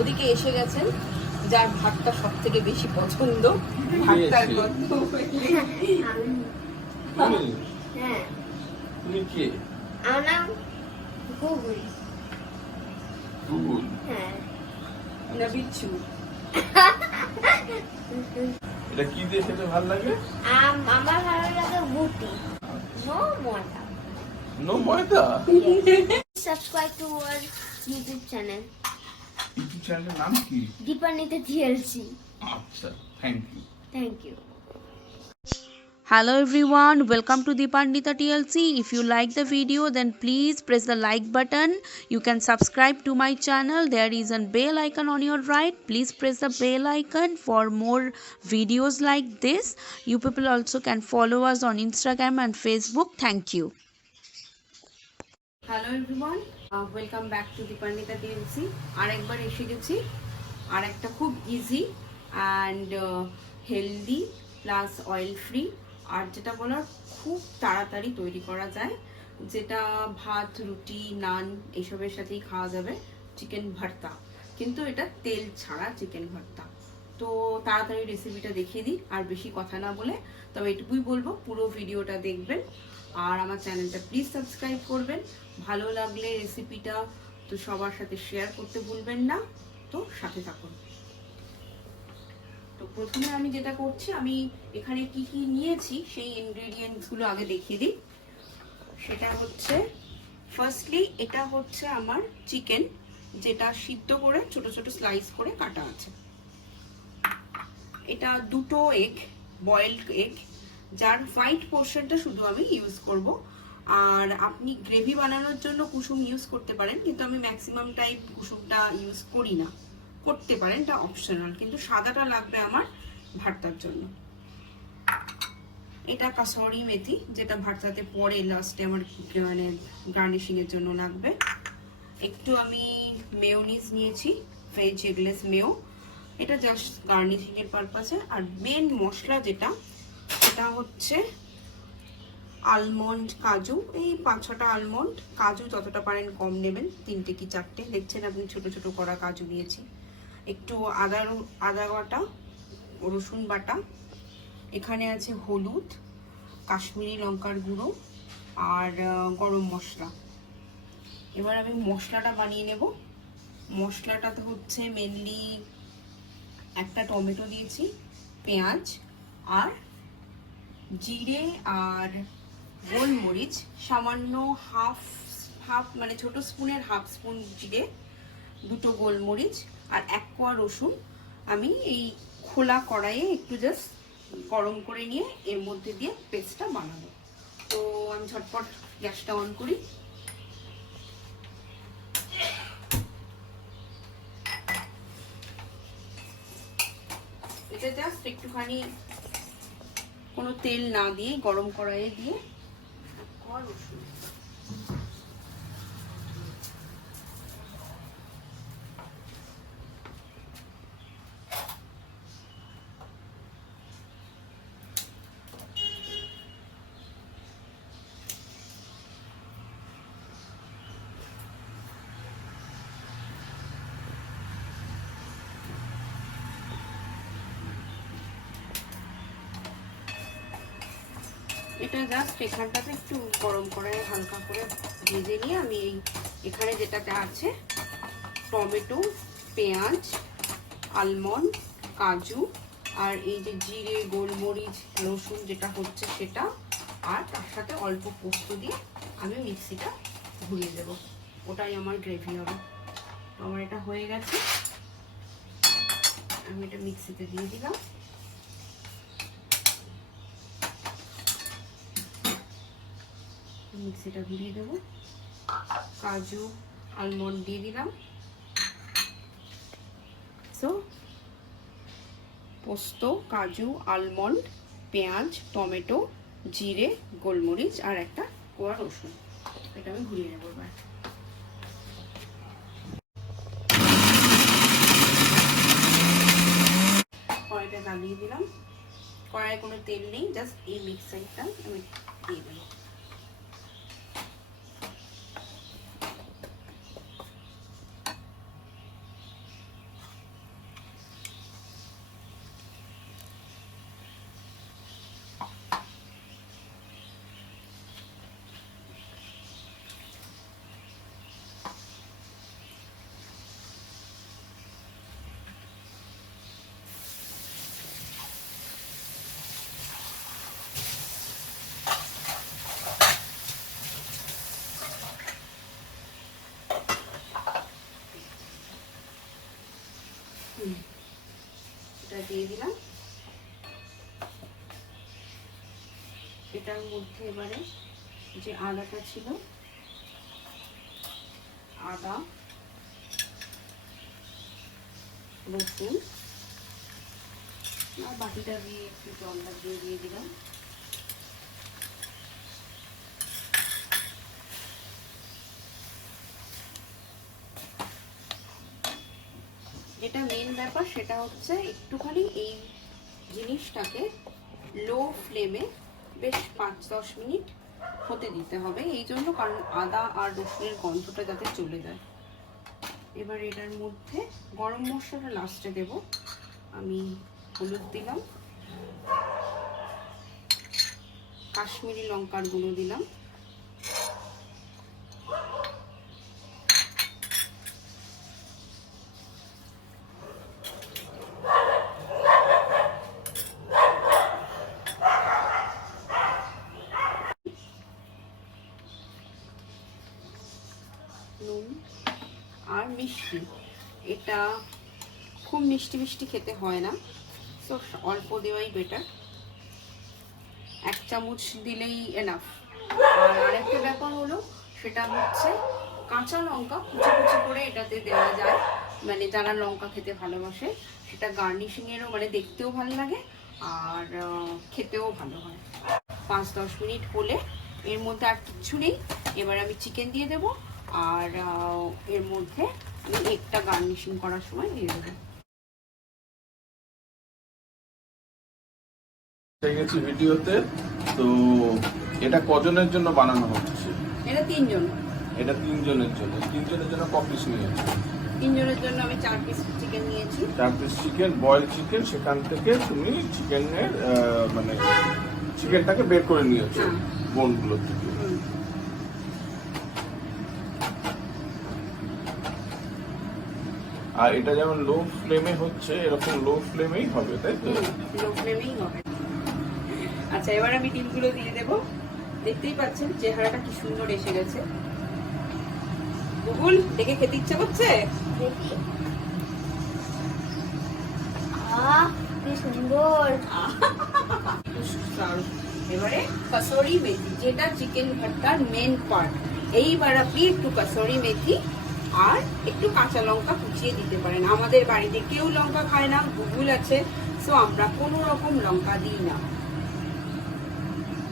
ওদিকে এসে গেছেন যার ভাতটা সব থেকে বেশি পছন্দ। ভাতটার গন্ধ তুমি কে? আমার নাম গুগুল। গুগুল? হ্যাঁ। না বিচ্ছু। এটা কি দিয়ে খেতে ভালো লাগে? আমার ভালো লাগে বুটি। নো ময়দা। নো ময়দা? Subscribe to our YouTube channel. ইউটিউব চ্যানেলের নাম কি? Dipanwita TLC. আচ্ছা, thank you. Thank you. Hello everyone, welcome to Dipanwita TLC. If you like the video then please press the like button. You can subscribe to my channel. There is a bell icon on your right. Please press the bell icon for more videos like this. You people also can follow us on Instagram and Facebook. Thank you. Hello everyone, welcome back to Dipanwita TLC. আরেকবার এসে গেছি আর একটা খুব easy and healthy plus oil free আর যেটা বলার খুব তাড়াতাড়ি তৈরি করা যায়, যেটা ভাত রুটি নান এসবের সাথেই খাওয়া যাবে, চিকেন ভর্তা। কিন্তু এটা তেল ছাড়া চিকেন ভর্তা। তো তাড়াতাড়ি রেসিপিটা দেখিয়ে দিই, আর বেশি কথা না বলে তবে এটুকুই বলবো, পুরো ভিডিওটা দেখবেন আর আমার চ্যানেলটা প্লিজ সাবস্ক্রাইব করবেন। ভালো লাগলে রেসিপিটা তো সবার সাথে শেয়ার করতে ভুলবেন না, তো সাথে থাকুন। তো প্রথমে আমি যেটা করছি, আমি এখানে কি কি নিয়েছি সেই ইনগ্রেডিয়েন্টসগুলো আগে দেখিয়ে দিই। সেটা হচ্ছে ফার্স্টলি এটা হচ্ছে আমার চিকেন, যেটা সিদ্ধ করে ছোট ছোট স্লাইস করে কাটা আছে। এটা দুটো এগ, বয়েলড এগ, যার হোয়াইট পোর্শনটা শুধু আমি ইউজ করব। আর আপনি গ্রেভি বানানোর জন্য কুসুম ইউজ করতে পারেন, কিন্তু আমি ম্যাক্সিমাম টাইম কুসুমটা ইউজ করি না। করতে পারেন, এটা অপশনাল, কিন্তু সাদাটা লাগবে আমার ভর্তার জন্য। এটা কাসুরি মেথি, যেটা ভর্তাতে পরে লাস্টে আমার মানে গার্নিশিং এর জন্য লাগবে। একটু আমি মেয়োনিজ নিয়েছি, ভেজ এগলেস মেয়ো, এটা জাস্ট গার্নিশিং এর পারপাসে। আর মেন মশলা যেটা, এটা হচ্ছে আলমন্ড কাজু, এই 5-6টা আলমন্ড, কাজু যতটা পারেন কম নেবেন, 3টে কি 4টে, দেখছেন আপনি ছোট ছোট করা কাজু নিয়েছি। একটু আদা বাটা, রসুন বাটা, এখানে আছে হলুদ, কাশ্মীরি লঙ্কার গুঁড়ো আর গরম মশলা। এবার আমি মশলাটা বানিয়ে নেব। মশলাটাতে হচ্ছে মেনলি একটা টমেটো দিয়েছি, পেঁয়াজ আর জিরে আর গোলমরিচ, সামান্য হাফ মানে ছোট স্পুনের হাফ স্পুন জিরে, 2টো গোলমরিচ আর 1 কোয়া রসুন আমি এই খোলা কড়াইয়ে একটু জাস্ট গরম করে নিয়ে এর মধ্যে দিয়ে পেস্টটা বানাবো। তো আমি ঝটপট গ্যাসটা অন করি। এটা জাস্ট একটুখানি কোনো তেল না দিয়ে গরম কড়াইয়ে দিয়ে রসুন, এটা জাস্ট এখানটাতে একটু গরম করে হালকা করে ভেজে নিয়ে আমি এই এখানে যেটাতে আছে টমেটো, পেঁয়াজ, আলমন্ড, কাজু আর এই যে জিরে গোলমরিচ রসুন যেটা হচ্ছে সেটা, আর তার সাথে অল্প পোস্ত দিয়ে আমি মিক্সিটা ঘুরিয়ে দেব, ওটাই আমার গ্রেভি হবে। তো আমার এটা হয়ে গেছে, আমি এটা মিক্সিতে দিয়ে দিলাম। মিক্সিটা ঘুরিয়ে দেবো, কাজু আলমন্ড দিয়ে দিলাম, সো পোস্ত, কাজু, আলমন্ড, পেঁয়াজ, টমেটো, জিরে, গোলমরিচ আর একটা কোয়া রসুন, এটা আমি ঘুরিয়ে নেবো। এবার কড়াইটা জ্বালিয়ে দিলাম, কড়াইয়ে কোনো তেল নেই, জাস্ট এই মিক্সারটা আমি দিয়ে দেবো। দিয়ে দিলাম। এটার মধ্যে এবারে যে আদাটা ছিল, আদা, রসুন আর বাকিটা দিয়ে একটু জলটা দিয়ে দিলাম। যেটা মেন ব্যাপার সেটা হচ্ছে একটুখানি এই জিনিসটাকে লো ফ্লেমে বেশ 5-10 মিনিট হতে দিতে হবে, এই জন্য কারণ আদা আর রসুনের গন্ধটা যাতে চলে যায়। এবার এটার মধ্যে গরম মশলাটা লাস্টে দেব। আমি হলুদ দিলাম, কাশ্মীরি লঙ্কার গুঁড়ো দিলাম, নুন আর মিষ্টি। এটা খুব মিষ্টি মিষ্টি খেতে হয় না, তো অল্প দেওয়াই বেটার, 1 চামচ দিলেই এনাফ। আর আরেকটা ব্যাপার হলো সেটা হচ্ছে কাঁচা লঙ্কা কুচি কুচি করে এটাতে দেওয়া যায়, মানে যারা লঙ্কা খেতে ভালোবাসে সেটা গার্নিশিংয়েরও মানে দেখতেও ভালো লাগে আর খেতেও ভালো হয়। 5-10 মিনিট হলে এর মধ্যে আর কিচ্ছু নেই, এবার আমি চিকেন দিয়ে দেবো আর এর মধ্যে আমি একটা গার্নিশিং করার সময় দিয়ে দেবো। গেছি ভিডিওতে। তো এটা কজনের জন্য বানানো হচ্ছে? এটা 3 জন। এটা 3 জনের জন্য। 3 জনের জন্য ক পিস নিয়েছি? 3 জনের জন্য আমি 4 পিস চিকেন নিয়েছি। 4 পিস চিকেন, বয়েল চিকেন। সেখান থেকে তুমি চিকেনের মানে চিকেনটাকে বের করে নিয়েছো বোনগুলো থেকে। আর এটা যেমন লো ফ্লেমে হচ্ছে, এরকম লো ফ্লেমেই হবে, তাই তো? লো ফ্লেমেই হবে। আচ্ছা, এবার আমি ডিমগুলো দিয়ে দেব। দেখতেই পাচ্ছেন চেহারাটা কি সুন্দর এসে গেছে। গুগল দেখে খেতে ইচ্ছা করছে? দেখি। কি সুন্দর। এবারে কসুরি মেথি, যেটা চিকেন ভর্তার মেন পার্ট। এইবার আপনি একটু কসুরি মেথি আর একটু কাঁচা লঙ্কা কুচিয়ে দিতে পারেন। আমাদের বাড়িতে কেউ লঙ্কা খায় না, গুগল আছে, সো আমরা কোনো রকম লঙ্কা দিই না।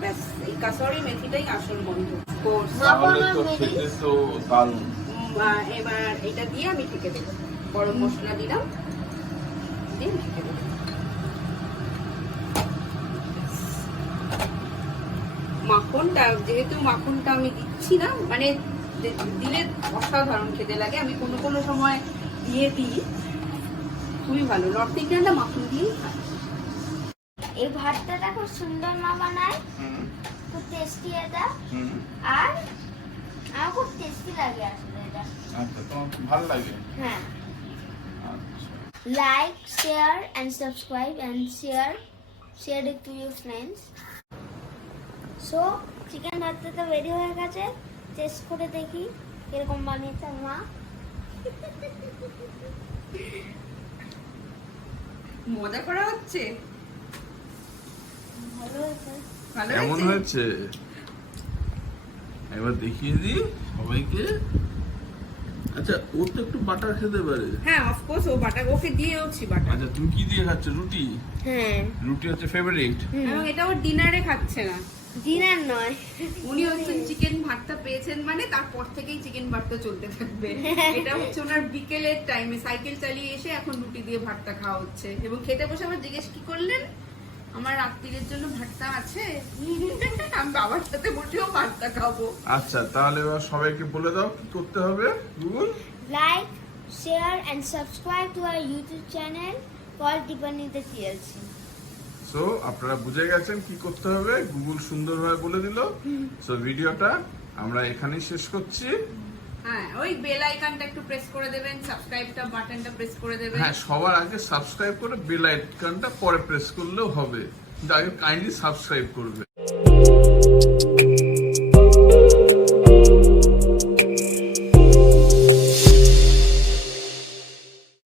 ব্যাস, এই কাসুরি মেথিটাই আসল গন্ধ। এবার এটা দিয়ে আমি ঢেকে দেবো। গরম মশলা দিলাম, দিয়ে ঢেকে দেবো। মাখনটা, যেহেতু মাখনটা আমি দিচ্ছি না, মানে দিলে অসাধারণ খেতে লাগে। আমি কোনো কোনো সময় দিয়ে দিই, খুবই ভালো। নর্থ ইন্ডিয়ানটা মাখন দিয়েই খায়। এই ভর্তাটা খুব সুন্দর মা বানায়, খুব টেস্টি এটা। আর আমার খুব টেস্টি লাগে আসলে এটা। আচ্ছা, তোমার ভালো লাগে? হ্যাঁ। আচ্ছা, like, share and subscribe and share it to your friends. So chicken ভর্তাটা রেডি হয়ে গেছে, টেস্ট করে দেখি কিরকম বানিয়েছে মা। মজা করা হচ্ছে? ভালো হয়েছে। কেমন হয়েছে এবার দেখিয়ে দিই সবাইকে। আচ্ছা, ও তো একটু বাটার খেতে পারে। হ্যাঁ, অফ কোর্স ও বাটার, ওকে দিয়েওছি বাটার। আচ্ছা, তুমি কি দিয়ে খাচ্ছ? রুটি? হ্যাঁ, রুটি হচ্ছে ফেভারিট। এবং এটা ও ডিনারে খাচ্ছে না, ডিনার নয়। উনি হচ্ছেন চিকেন ভর্তা পেয়েছেন মানে তারপর থেকেই চিকেন ভর্তা চলতে থাকবে। এটা হচ্ছে ওনার বিকেলের টাইমে সাইকেল চালিয়ে এসে এখন রুটি দিয়ে ভর্তা খাওয়া হচ্ছে। এবং খেতে বসে আবার জিজ্ঞেস কি করলেন, আমার রাত্রির জন্য ভর্তা আছে? আমি বাবার সাথে বসেও ভর্তা খাবো। আচ্ছা, তাহলে এবার সবাইকে বলে দাও কি করতে হবে। Google like, share and subscribe to our YouTube channel called Dipanwita TLC. So আপনারা বুঝে গেছেন কি করতে হবে, গুগল সুন্দরভাবে বলে দিল। সো ভিডিওটা আমরা এখানেই শেষ করছি। হ্যাঁ, ওই বেল আইকনটা একটু প্রেস করে দেবেন, সাবস্ক্রাইবটা বাটনটা প্রেস করে দেবেন। হ্যাঁ, সবার আগে সাবস্ক্রাইব করে বেল আইকনটা পরে প্রেস করলেও হবে, কিন্তু আগে কাইন্ডলি সাবস্ক্রাইব করবে।